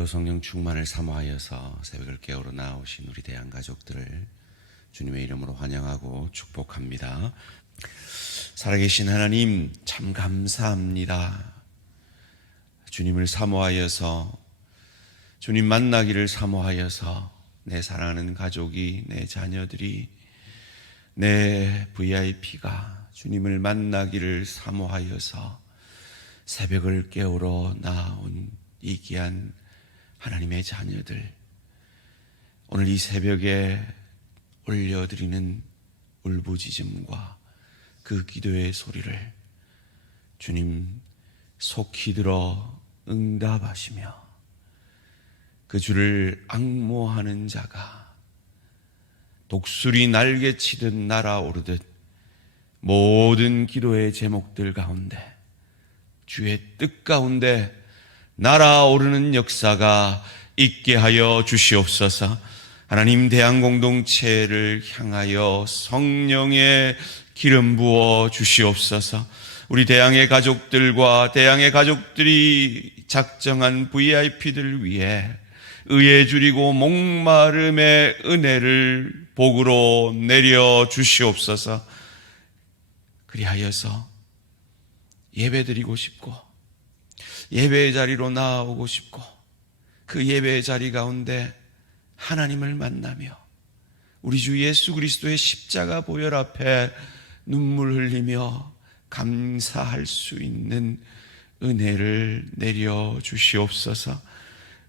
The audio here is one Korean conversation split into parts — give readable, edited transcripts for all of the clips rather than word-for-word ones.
오늘도 성령 충만을 사모하여서 새벽을 깨우러 나오신 우리 대한 가족들을 주님의 이름으로 환영하고 축복합니다. 살아계신 하나님, 참 감사합니다. 주님을 사모하여서, 주님 만나기를 사모하여서 내 사랑하는 가족이, 내 자녀들이, 내 VIP가 주님을 만나기를 사모하여서 새벽을 깨우러 나온 이 귀한 하나님의 자녀들, 오늘 이 새벽에 올려드리는 울부짖음과 그 기도의 소리를 주님 속히 들어 응답하시며 그 주를 앙모하는 자가 독수리 날개치듯 날아오르듯 모든 기도의 제목들 가운데 주의 뜻 가운데 날아오르는 역사가 있게 하여 주시옵소서. 하나님, 대한공동체를 향하여 성령의 기름 부어 주시옵소서. 우리 대항의 가족들과 대항의 가족들이 작정한 VIP들 위해 의에 줄이고 목마름의 은혜를 복으로 내려 주시옵소서. 그리하여서 예배드리고 싶고 예배의 자리로 나아오고 싶고 그 예배의 자리 가운데 하나님을 만나며 우리 주 예수 그리스도의 십자가 보혈 앞에 눈물 흘리며 감사할 수 있는 은혜를 내려 주시옵소서.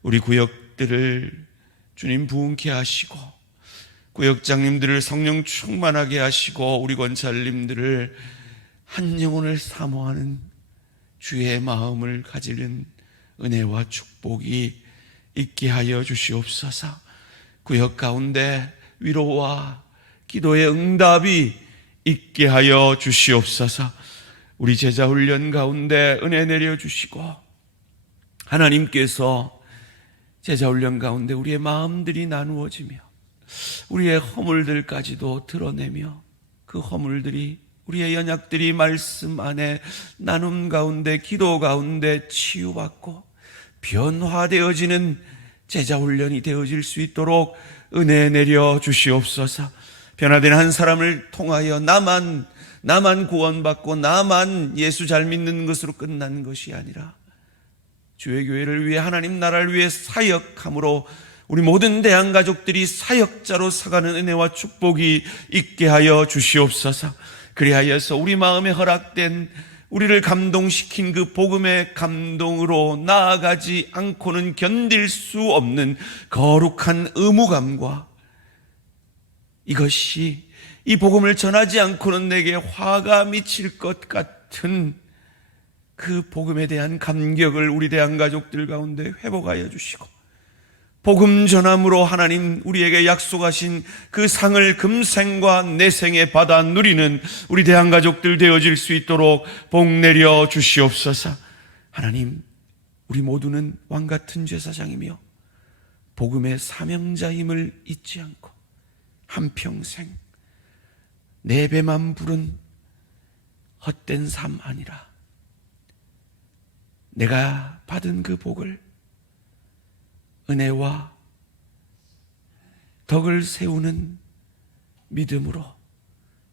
우리 구역들을 주님 부흥케 하시고 구역장님들을 성령 충만하게 하시고 우리 권사님들을 한 영혼을 사모하는 주의 마음을 가지는 은혜와 축복이 있게 하여 주시옵소서. 구역 가운데 위로와 기도의 응답이 있게 하여 주시옵소서. 우리 제자 훈련 가운데 은혜 내려주시고 하나님께서 제자 훈련 가운데 우리의 마음들이 나누어지며 우리의 허물들까지도 드러내며 그 허물들이 우리의 연약들이 말씀 안에 나눔 가운데 기도 가운데 치유받고 변화되어지는 제자훈련이 되어질 수 있도록 은혜 내려 주시옵소서. 변화된 한 사람을 통하여 나만 구원받고 나만 예수 잘 믿는 것으로 끝나는 것이 아니라 주의 교회를 위해 하나님 나라를 위해 사역함으로 우리 모든 대한 가족들이 사역자로 서가는 은혜와 축복이 있게 하여 주시옵소서. 그리하여서 우리 마음에 허락된 우리를 감동시킨 그 복음의 감동으로 나아가지 않고는 견딜 수 없는 거룩한 의무감과 이것이 이 복음을 전하지 않고는 내게 화가 미칠 것 같은 그 복음에 대한 감격을 우리 대한 가족들 가운데 회복하여 주시고 복음 전함으로 하나님 우리에게 약속하신 그 상을 금생과 내생에 받아 누리는 우리 대한 가족들 되어질 수 있도록 복 내려 주시옵소서. 하나님, 우리 모두는 왕같은 제사장이며 복음의 사명자임을 잊지 않고 한평생 내 배만 부른 헛된 삶 아니라 내가 받은 그 복을 은혜와 덕을 세우는 믿음으로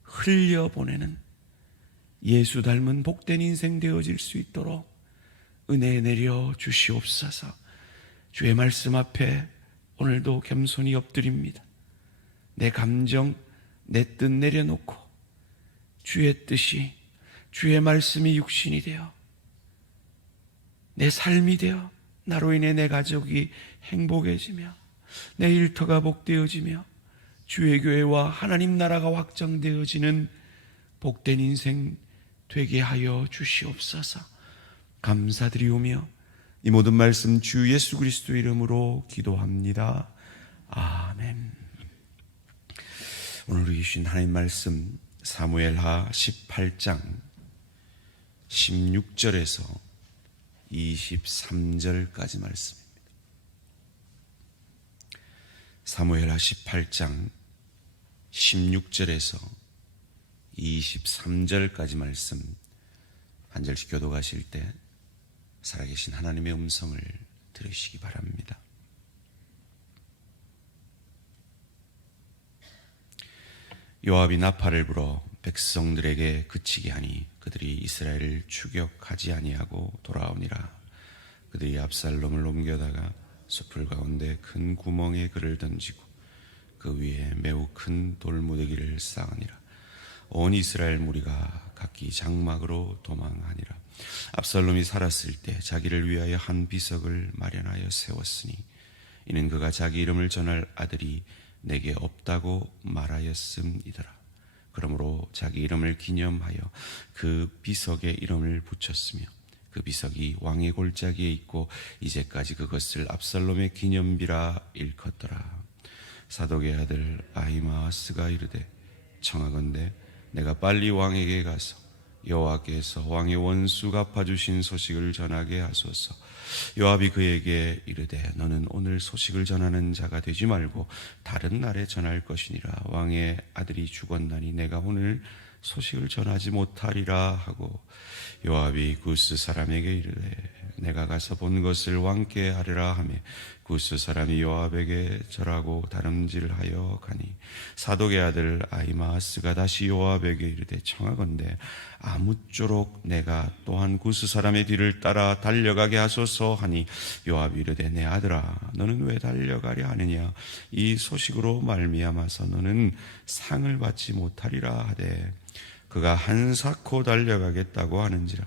흘려보내는 예수 닮은 복된 인생 되어질 수 있도록 은혜 내려 주시옵소서. 주의 말씀 앞에 오늘도 겸손히 엎드립니다. 내 감정, 내 뜻 내려놓고 주의 뜻이, 주의 말씀이 육신이 되어 내 삶이 되어 나로 인해 내 가족이 행복해지며 내 일터가 복되어지며 주의 교회와 하나님 나라가 확장되어지는 복된 인생 되게 하여 주시옵소서. 감사드리오며 이 모든 말씀 주 예수 그리스도 이름으로 기도합니다. 아멘. 오늘 주신 하나님 말씀 사무엘하 18장 16절에서 23절까지 말씀입니다. 사무엘하 18장 16절에서 23절까지 말씀 한 절씩 교도하실 때 살아계신 하나님의 음성을 들으시기 바랍니다. 요압이 나팔을 불어 백성들에게 그치게 하니 그들이 이스라엘을 추격하지 아니하고 돌아오니라. 그들이 압살롬을 옮겨다가 숲을 가운데 큰 구멍에 그를 던지고 그 위에 매우 큰 돌무더기를 쌓으니라. 온 이스라엘 무리가 각기 장막으로 도망하니라. 압살롬이 살았을 때 자기를 위하여 한 비석을 마련하여 세웠으니 이는 그가 자기 이름을 전할 아들이 내게 없다고 말하였음이더라. 그러므로 자기 이름을 기념하여 그 비석에 이름을 붙였으며 그 비석이 왕의 골짜기에 있고 이제까지 그것을 압살롬의 기념비라 일컫더라. 사독의 아들 아히마아스가 이르되 청하건대 내가 빨리 왕에게 가서 여호와께서 왕의 원수 갚아주신 소식을 전하게 하소서. 요압이 그에게 이르되 너는 오늘 소식을 전하는 자가 되지 말고 다른 날에 전할 것이니라. 왕의 아들이 죽었나니 내가 오늘 소식을 전하지 못하리라 하고 요압이 구스 사람에게 이르되 내가 가서 본 것을 왕께 하리라 하며 구스 사람이 요압에게 절하고 다름질하여 가니 사독의 아들 아히마아스가 다시 요압에게 이르되 청하건대 아무쪼록 내가 또한 구스 사람의 뒤를 따라 달려가게 하소서 하니 요압이 이르되 내 아들아 너는 왜 달려가려 하느냐 이 소식으로 말미암아서 너는 상을 받지 못하리라 하되 그가 한사코 달려가겠다고 하는지라.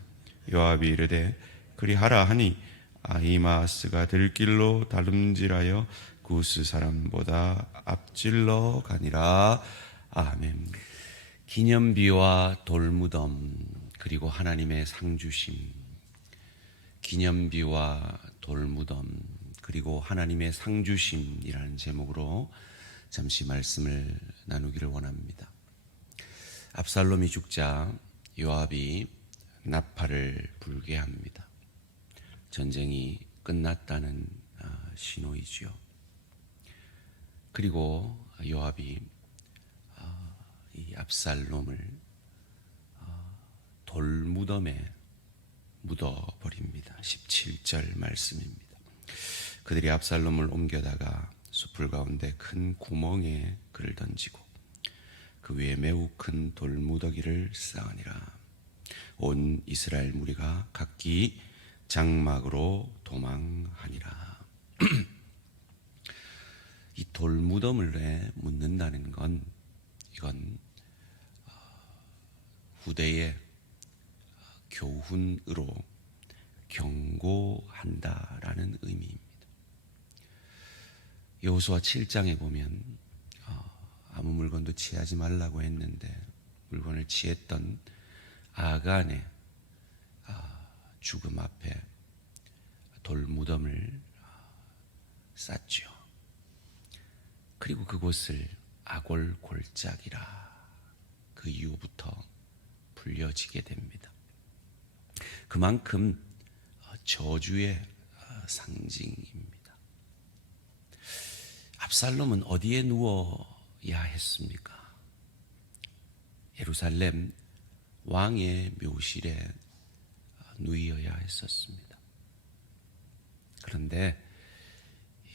요압이 이르되 그리하라 하니 아히마아스가 들길로 다름질하여 구스 사람보다 앞질러 가니라. 아멘. 기념비와 돌무덤 그리고 하나님의 상주심. 기념비와 돌무덤 그리고 하나님의 상주심이라는 제목으로 잠시 말씀을 나누기를 원합니다. 압살롬이 죽자 요압이 나팔을 불게 합니다. 전쟁이 끝났다는 신호이지요. 그리고 요압이 이 압살롬을 돌무덤에 묻어버립니다. 17절 말씀입니다. 그들이 압살롬을 옮겨다가 숲을 가운데 큰 구멍에 그를 던지고 그 위에 매우 큰 돌무더기를 쌓으니라. 온 이스라엘 무리가 각기 장막으로 도망하니라. 이 돌무덤을 묻는다는 건 이건 후대의 교훈으로 경고한다라는 의미입니다. 여호수아 7장에 보면 아무 물건도 취하지 말라고 했는데 물건을 취했던 아간의 죽음 앞에 돌무덤을 쌓죠. 그리고 그곳을 아골 골짜기라 그 이후부터 불려지게 됩니다. 그만큼 저주의 상징입니다. 압살롬은 어디에 누워야 했습니까? 예루살렘 왕의 묘실에 누이어야 했었습니다. 그런데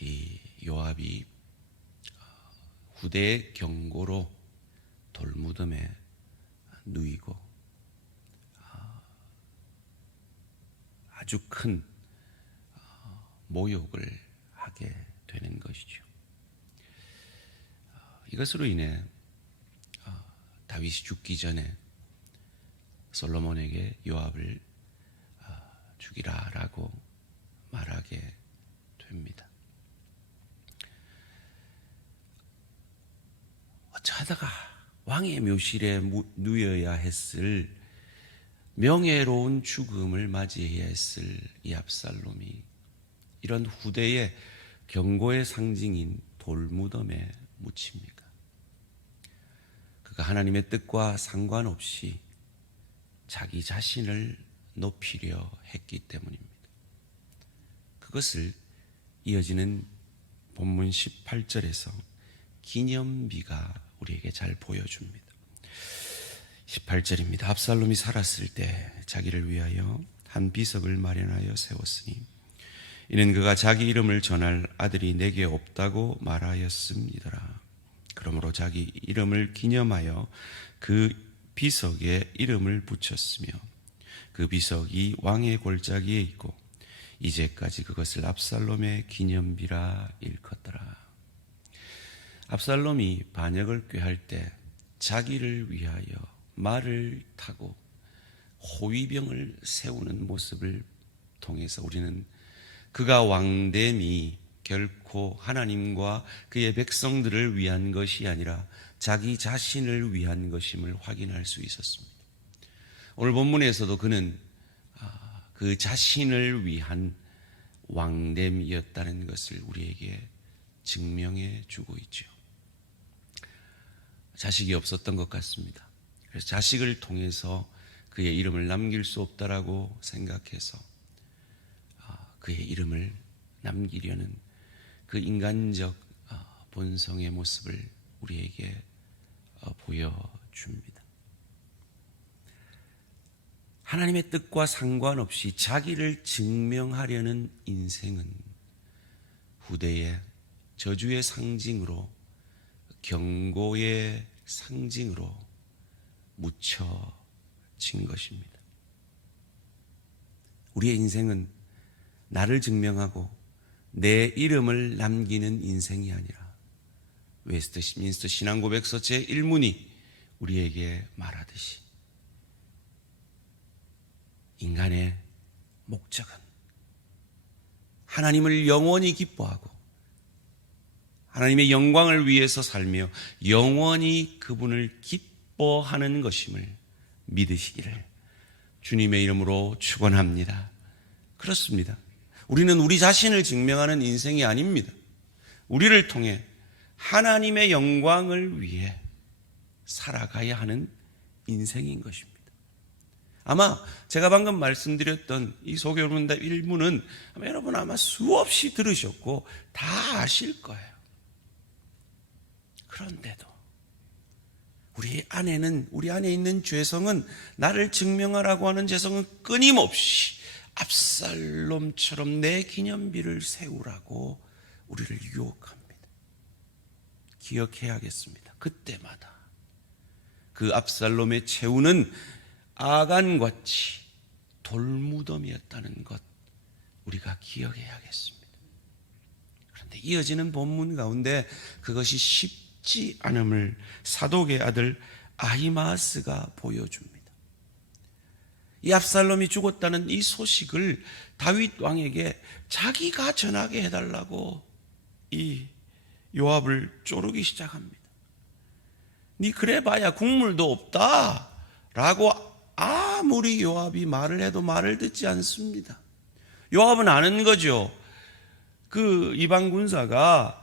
이 요압이 후대의 경고로 돌무덤에 누이고 아주 큰 모욕을 하게 되는 것이죠. 이것으로 인해 다윗이 죽기 전에 솔로몬에게 요압을 죽이라라고 말하게 됩니다. 어쩌다가 왕의 묘실에 누여야 했을 명예로운 죽음을 맞이해야 했을 이 압살롬이 이런 후대의 경고의 상징인 돌무덤에 묻힙니까? 그가 하나님의 뜻과 상관없이 자기 자신을 높이려 했기 때문입니다. 그것을 이어지는 본문 18절에서 기념비가 우리에게 잘 보여줍니다. 18절입니다. 압살롬이 살았을 때 자기를 위하여 한 비석을 마련하여 세웠으니 이는 그가 자기 이름을 전할 아들이 내게 없다고 말하였음이더라. 그러므로 자기 이름을 기념하여 그 비석에 이름을 붙였으며 그 비석이 왕의 골짜기에 있고 이제까지 그것을 압살롬의 기념비라 일컫더라. 압살롬이 반역을 꾀할 때 자기를 위하여 말을 타고 호위병을 세우는 모습을 통해서 우리는 그가 왕됨이 결코 하나님과 그의 백성들을 위한 것이 아니라 자기 자신을 위한 것임을 확인할 수 있었습니다. 오늘 본문에서도 그는 그 자신을 위한 왕됨이었다는 것을 우리에게 증명해 주고 있죠. 자식이 없었던 것 같습니다. 그래서 자식을 통해서 그의 이름을 남길 수 없다라고 생각해서 그의 이름을 남기려는 그 인간적 본성의 모습을 우리에게 보여줍니다. 하나님의 뜻과 상관없이 자기를 증명하려는 인생은 후대의 저주의 상징으로, 경고의 상징으로 묻혀진 것입니다. 우리의 인생은 나를 증명하고 내 이름을 남기는 인생이 아니라 웨스트민스터 신앙고백서 제1문이 우리에게 말하듯이 인간의 목적은 하나님을 영원히 기뻐하고 하나님의 영광을 위해서 살며 영원히 그분을 기뻐하는 것임을 믿으시기를 주님의 이름으로 축원합니다. 그렇습니다. 우리는 우리 자신을 증명하는 인생이 아닙니다. 우리를 통해 하나님의 영광을 위해 살아가야 하는 인생인 것입니다. 아마 제가 방금 말씀드렸던 이 소개문답 1문은 여러분 아마 수없이 들으셨고 다 아실 거예요. 그런데도 우리 안에 있는 죄성은, 나를 증명하라고 하는 죄성은 끊임없이 압살롬처럼 내 기념비를 세우라고 우리를 유혹합니다. 기억해야겠습니다. 그때마다 그 압살롬의 최후는 아간같이 돌무덤이었다는 것 우리가 기억해야겠습니다. 그런데 이어지는 본문 가운데 그것이 쉽지 않음을 사독의 아들 아히마아스가 보여줍니다. 이 압살롬이 죽었다는 이 소식을 다윗 왕에게 자기가 전하게 해달라고 이 요압을 쪼르기 시작합니다. 니 그래봐야 국물도 없다 라고 아무리 요압이 말을 해도 말을 듣지 않습니다. 요압은 아는 거죠. 그 이방 군사가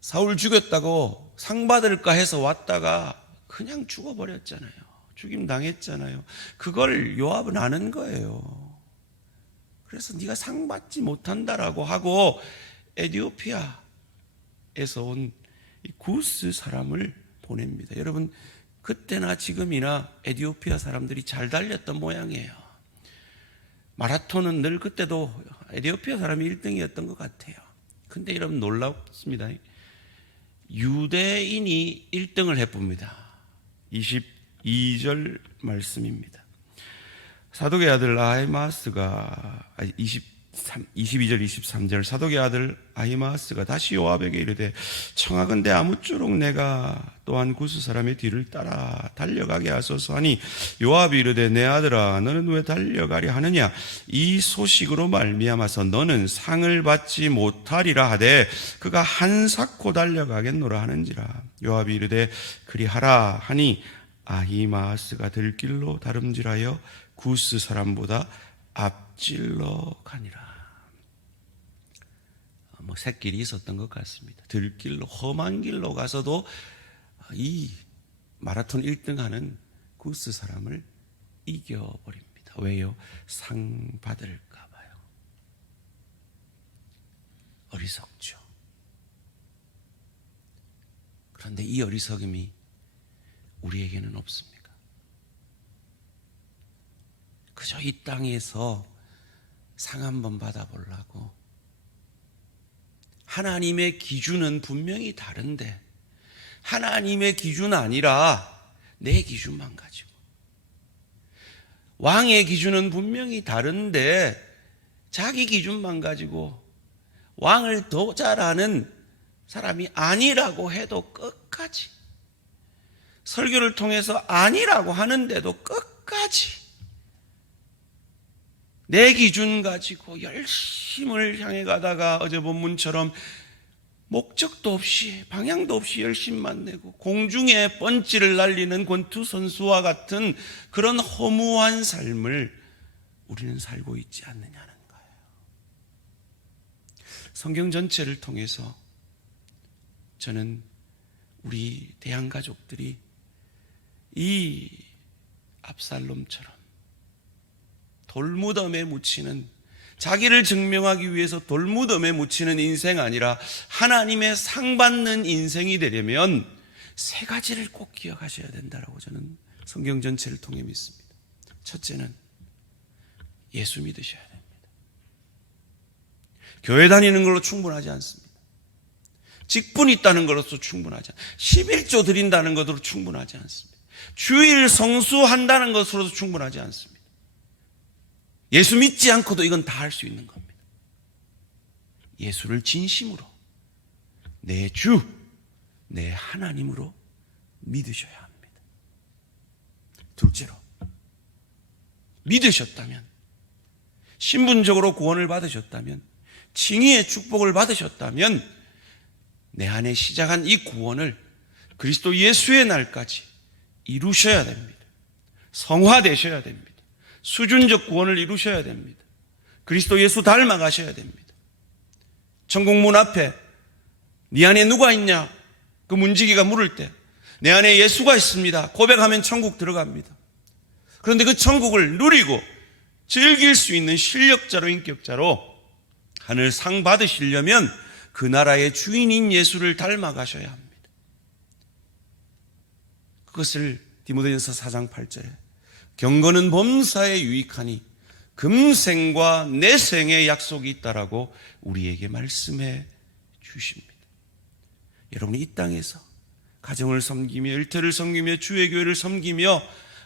사울 죽였다고 상 받을까 해서 왔다가 그냥 죽어버렸잖아요. 죽임 당했잖아요. 그걸 요압은 아는 거예요. 그래서 네가 상 받지 못한다라고 하고 에티오피아에서 온 구스 사람을 보냅니다. 여러분, 그때나 지금이나 에티오피아 사람들이 잘 달렸던 모양이에요. 마라톤은 늘 그때도 에티오피아 사람이 1등이었던 것 같아요. 근데 여러분 놀랍습니다. 유대인이 1등을 해봅니다. 22절 말씀입니다. 사독의 아들 아히마아스가 22절 23절 사독의 아들 아히마아스가 다시 요압에게 이르되 청하건대 아무쪼록 내가 또한 구스 사람의 뒤를 따라 달려가게 하소서 하니 요압이 이르되 내 아들아 너는 왜 달려가려 하느냐 이 소식으로 말미암아서 너는 상을 받지 못하리라 하되 그가 한사코 달려가겠노라 하는지라. 요압이 이르되 그리하라 하니 아히마아스가 들길로 다름질하여 구스 사람보다 앞질러 가니라. 샛길이 있었던 것 같습니다. 들길로, 험한 길로 가서도 이 마라톤 1등하는 구스 사람을 이겨버립니다. 왜요? 상 받을까 봐요. 어리석죠. 그런데 이 어리석음이 우리에게는 없습니까? 그저 이 땅에서 상 한번 받아보려고. 하나님의 기준은 분명히 다른데 하나님의 기준 아니라 내 기준만 가지고, 왕의 기준은 분명히 다른데 자기 기준만 가지고 왕을 더 잘하는 사람이 아니라고 해도 끝까지, 설교를 통해서 아니라고 하는데도 끝까지 내 기준 가지고 열심을 향해 가다가 어제 본문처럼 목적도 없이 방향도 없이 열심만 내고 공중에 번지를 날리는 권투 선수와 같은 그런 허무한 삶을 우리는 살고 있지 않느냐는 거예요. 성경 전체를 통해서 저는 우리 대한가족들이 이 압살롬처럼 돌무덤에 묻히는, 자기를 증명하기 위해서 돌무덤에 묻히는 인생 아니라 하나님의 상 받는 인생이 되려면 세 가지를 꼭 기억하셔야 된다고 저는 성경 전체를 통해 믿습니다. 첫째는 예수 믿으셔야 됩니다. 교회 다니는 걸로 충분하지 않습니다. 직분 있다는 것으로 충분하지 않습니다. 11조 드린다는 것으로 충분하지 않습니다. 주일 성수한다는 것으로도 충분하지 않습니다. 예수 믿지 않고도 이건 다 할 수 있는 겁니다. 예수를 진심으로 내 주, 내 하나님으로 믿으셔야 합니다. 둘째로, 믿으셨다면, 신분적으로 구원을 받으셨다면, 칭의의 축복을 받으셨다면 내 안에 시작한 이 구원을 그리스도 예수의 날까지 이루셔야 됩니다. 성화되셔야 됩니다. 수준적 구원을 이루셔야 됩니다. 그리스도 예수 닮아가셔야 됩니다. 천국문 앞에 네 안에 누가 있냐? 그 문지기가 물을 때 내 안에 예수가 있습니다. 고백하면 천국 들어갑니다. 그런데 그 천국을 누리고 즐길 수 있는 실력자로, 인격자로 하늘 상 받으시려면 그 나라의 주인인 예수를 닮아가셔야 합니다. 그것을 디모데전서 4장 8절에 경건은 범사에 유익하니 금생과 내생의 약속이 있다라고 우리에게 말씀해 주십니다. 여러분이 이 땅에서 가정을 섬기며 일터를 섬기며 주의 교회를 섬기며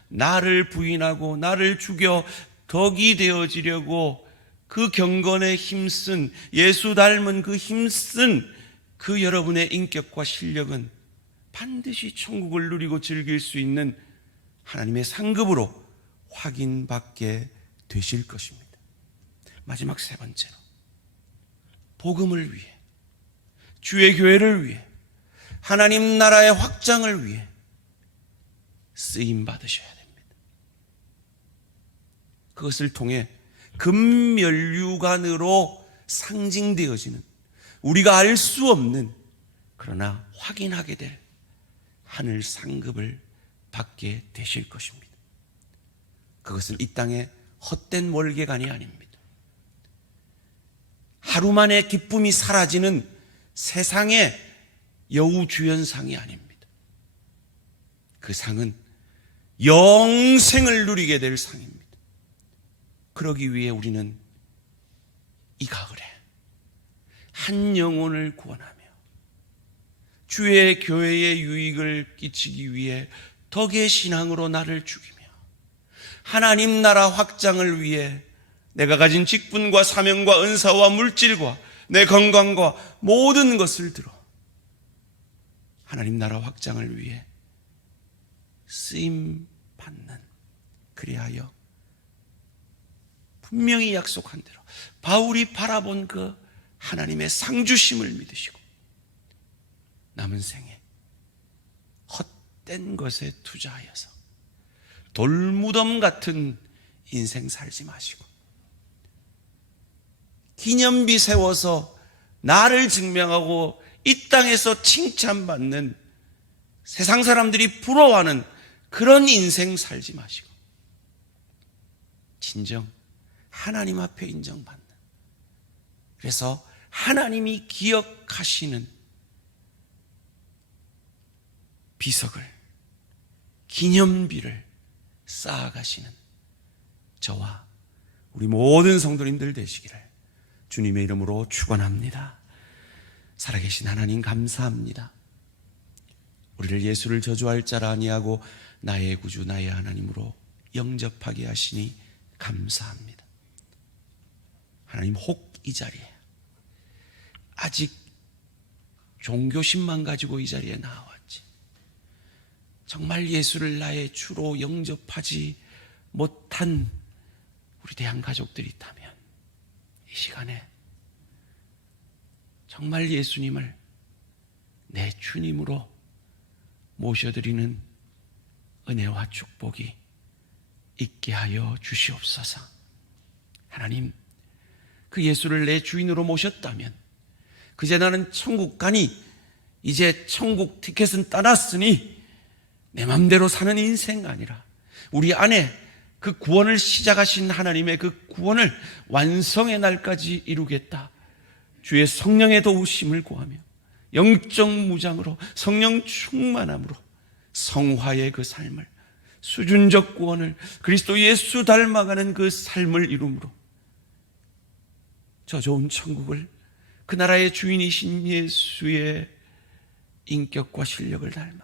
나를 부인하고 나를 죽여 덕이 되어지려고 그 경건에 힘쓴, 예수 닮은 그 힘쓴 그 여러분의 인격과 실력은 반드시 천국을 누리고 즐길 수 있는 하나님의 상급으로 확인받게 되실 것입니다. 마지막 세 번째로, 복음을 위해, 주의 교회를 위해, 하나님 나라의 확장을 위해 쓰임 받으셔야 됩니다. 그것을 통해 금면류관으로 상징되어지는, 우리가 알 수 없는 그러나 확인하게 될 하늘 상급을 받게 되실 것입니다. 그것은 이 땅의 헛된 월계관이 아닙니다. 하루 만에 기쁨이 사라지는 세상의 여우주연상이 아닙니다. 그 상은 영생을 누리게 될 상입니다. 그러기 위해 우리는 이 가을에 한 영혼을 구원하며 주의 교회에 유익을 끼치기 위해 덕의 신앙으로 나를 죽이며 하나님 나라 확장을 위해 내가 가진 직분과 사명과 은사와 물질과 내 건강과 모든 것을 들어 하나님 나라 확장을 위해 쓰임 받는, 그리하여 분명히 약속한 대로 바울이 바라본 그 하나님의 상주심을 믿으시고 남은 생에 헛된 것에 투자하여서 돌무덤 같은 인생 살지 마시고 기념비 세워서 나를 증명하고 이 땅에서 칭찬받는, 세상 사람들이 부러워하는 그런 인생 살지 마시고 진정 하나님 앞에 인정받는, 그래서 하나님이 기억하시는 비석을, 기념비를 쌓아가시는 저와 우리 모든 성도님들 되시기를 주님의 이름으로 축원합니다. 살아계신 하나님 감사합니다. 우리를 예수를 저주할 자라 아니하고 나의 구주 나의 하나님으로 영접하게 하시니 감사합니다. 하나님, 혹 이 자리에 아직 종교심만 가지고 이 자리에 나왔지, 정말 예수를 나의 주로 영접하지 못한 우리 대한가족들이 있다면 이 시간에 정말 예수님을 내 주님으로 모셔드리는 은혜와 축복이 있게 하여 주시옵소서. 하나님, 그 예수를 내 주인으로 모셨다면 그제 나는 천국 가니 이제 천국 티켓은 따놨으니 내 맘대로 사는 인생 아니라 우리 안에 그 구원을 시작하신 하나님의 그 구원을 완성의 날까지 이루겠다. 주의 성령의 도우심을 구하며 영적 무장으로 성령 충만함으로 성화의 그 삶을, 수준적 구원을, 그리스도 예수 닮아가는 그 삶을 이룸으로 저 좋은 천국을 그 나라의 주인이신 예수의 인격과 실력을 닮아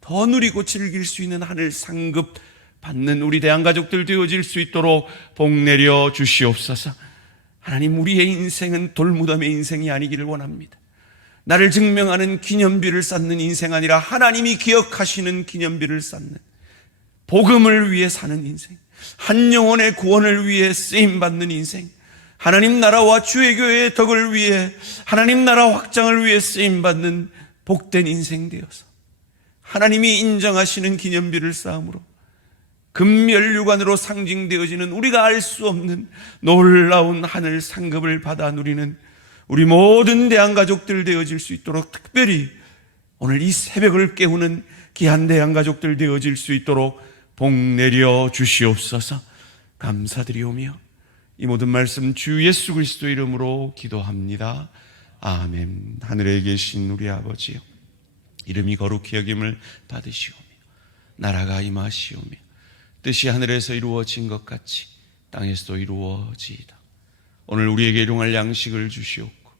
더 누리고 즐길 수 있는 하늘 상급 받는 우리 대한가족들 되어질 수 있도록 복 내려 주시옵소서. 하나님, 우리의 인생은 돌무덤의 인생이 아니기를 원합니다. 나를 증명하는 기념비를 쌓는 인생 아니라 하나님이 기억하시는 기념비를 쌓는, 복음을 위해 사는 인생, 한 영혼의 구원을 위해 쓰임받는 인생, 하나님 나라와 주의 교회의 덕을 위해, 하나님 나라 확장을 위해 쓰임받는 복된 인생 되어서 하나님이 인정하시는 기념비를 쌓음으로 금면류관으로 상징되어지는 우리가 알 수 없는 놀라운 하늘 상급을 받아 누리는 우리 모든 대한가족들 되어질 수 있도록, 특별히 오늘 이 새벽을 깨우는 귀한 대한가족들 되어질 수 있도록 복 내려 주시옵소서. 감사드리오며 이 모든 말씀 주 예수 그리스도 이름으로 기도합니다. 아멘. 하늘에 계신 우리 아버지요, 이름이 거룩히 여김을 받으시오며 나라가 임하시오며 뜻이 하늘에서 이루어진 것 같이 땅에서도 이루어지이다. 오늘 우리에게 일용할 양식을 주시옵고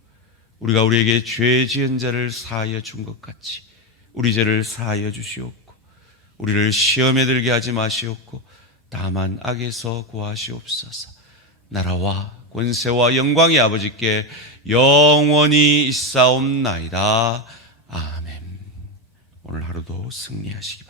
우리가 우리에게 죄 지은 자를 사하여 준 것 같이 우리 죄를 사하여 주시옵고 우리를 시험에 들게 하지 마시옵고 다만 악에서 구하시옵소서. 나라와 권세와 영광이 아버지께 영원히 있사옵나이다. 아멘. 오늘 하루도 승리하시기 바랍니다.